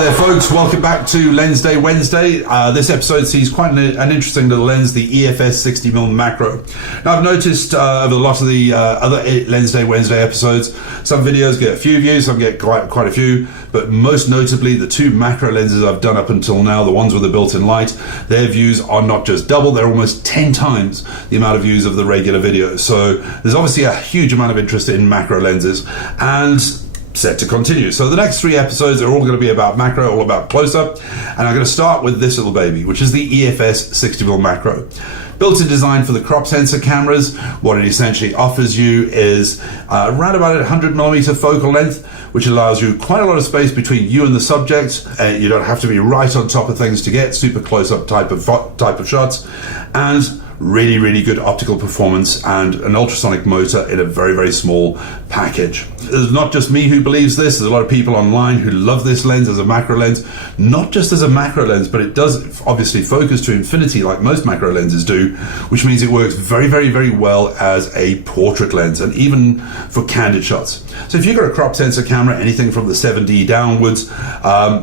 Hi there folks, welcome back to Lensday Wednesday. This episode sees quite an interesting little lens, the EFS 60mm macro. Now I've noticed over the lot of the other Lensday Wednesday episodes, some videos get a few views, some get quite a few, but most notably the two macro lenses I've done up until now, the ones with the built-in light, their views are not just double, they're almost 10 times the amount of views of the regular video. So there's obviously a huge amount of interest in macro lenses, and set to continue. So the next three episodes are all going to be about macro, all about close-up, and I'm going to start with this little baby, which is the EFS 60mm macro. Built-in design for the crop sensor cameras. What it essentially offers you is around about 100mm focal length, which allows you quite a lot of space between you and the subject. You don't have to be right on top of things to get super close-up type of shots, and really good optical performance and an ultrasonic motor in a very small package. It's not just me who believes this. There's a lot of people online who love this lens as a macro lens, not just as a macro lens, but it does obviously focus to infinity like most macro lenses do, which means it works very well as a portrait lens and even for candid shots. So if you've got a crop sensor camera, anything from the 7D downwards,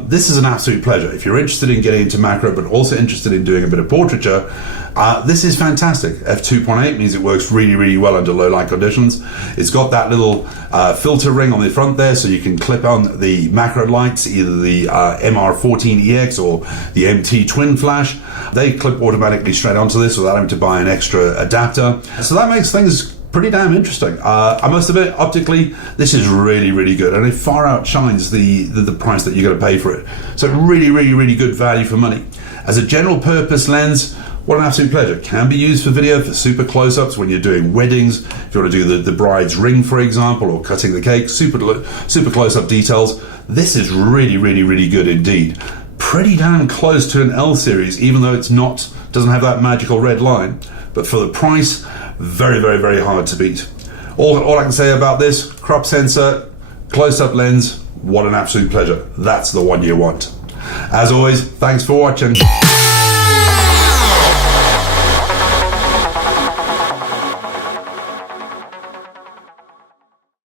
this is an absolute pleasure. If you're interested in getting into macro but also interested in doing a bit of portraiture, this is fantastic. f2.8 means it works really well under low light conditions. It's got that little filter ring on the front there, so you can clip on the macro lights, either the MR14EX or the MT twin flash. They clip automatically straight onto this without having to buy an extra adapter. So that makes things pretty damn interesting. I must admit, optically, this is really good, and it far outshines the price that you're going to pay for it. So really good value for money. As a general purpose lens, what an absolute pleasure. Can be used for video, for super close-ups when you're doing weddings, if you want to do the bride's ring, for example, or cutting the cake, super close-up details. This is really good indeed. Pretty damn close to an L series, even though it's not, doesn't have that magical red line. But for the price, very hard to beat. All I can say about this, crop sensor, close-up lens, what an absolute pleasure. That's the one you want. As always, thanks for watching.